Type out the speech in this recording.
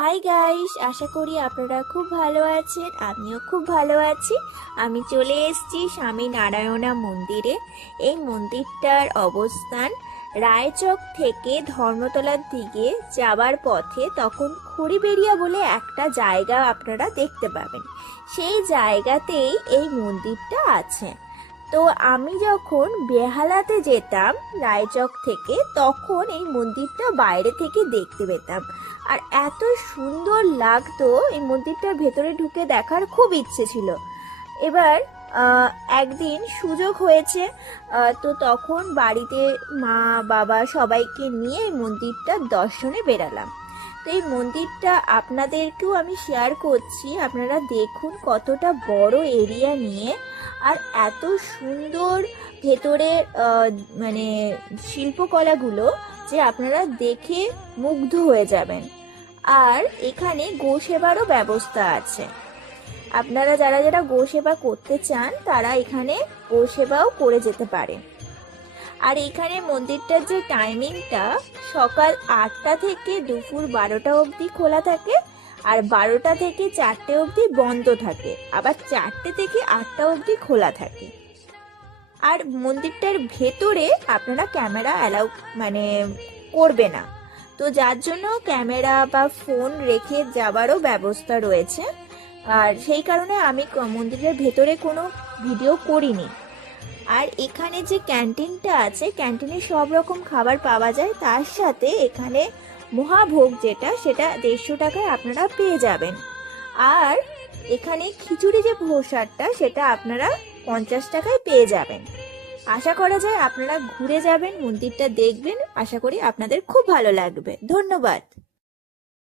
Hi guys, আশা করি আপনারা খুব ভালো আছেন। আমিও খুব ভালো আছি। আমি চলে এসেছি স্বামী নারায়ণা মন্দিরে। এই মন্দিরটার অবস্থান রায়চক থেকে ধর্মতলার দিকে যাবার পথে, তখন খড়িবেড়িয়া বলে একটা জায়গা আপনারা দেখতে পাবেন। সেই জায়গাতেই এই মন্দিরটা আছে। তো আমি যখন বেহালাতে যেতাম রায়চক থেকে, তখন এই মন্দিরটা বাইরে থেকে দেখতে পেতাম। আর এত সুন্দর লাগতো, এই মন্দিরটার ভেতরে ঢুকে দেখার খুব ইচ্ছে ছিল। এবার একদিন সুযোগ হয়েছে, তো তখন বাড়িতে মা বাবা সবাইকে নিয়ে এই মন্দিরটার দর্শনে বেরালাম। তো এই মন্দিরটা আপনাদেরকেও আমি শেয়ার করছি, আপনারা দেখুন কতটা বড় এরিয়া নিয়ে, আর এত সুন্দর ভেতরে মানে শিল্পকলাগুলো যে আপনারা দেখে মুগ্ধ হয়ে যাবেন। আর এখানে গোসেবারও ব্যবস্থা আছে। আপনারা যারা যারা গোসেবা করতে চান তারা এখানে গোসেবাও করে যেতে পারেন। আর এখানে মন্দিরটার যে টাইমিংটা, সকাল 8টা থেকে দুপুর 12টা অবধি খোলা থাকে, আর 12টা থেকে 4টে অবধি বন্ধ থাকে, আবার 4টে থেকে 8টা অবধি খোলা থাকে। আর মন্দিরটার ভেতরে আপনারা ক্যামেরা অ্যালাউ করবে না, তো যার জন্য ক্যামেরা বা ফোন রেখে যাবারও ব্যবস্থা রয়েছে। আর সেই কারণে আমি মন্দিরের ভেতরে কোনো ভিডিও করিনি। আর এখানে যে ক্যান্টিনটা আছে, ক্যান্টিনে সব রকম খাবার পাওয়া যায়, তার সাথে এখানে মহাভোগ যেটা, সেটা 150 টাকায় আপনারা পেয়ে যাবেন। আর এখানে খিচুড়ি যে প্রসাদটা, সেটা আপনারা 50 টাকায় পেয়ে যাবেন। আশা করা যায় আপনারা ঘুরে যাবেন, মন্দিরটা দেখবেন। আশা করি আপনাদের খুব ভালো লাগবে। ধন্যবাদ।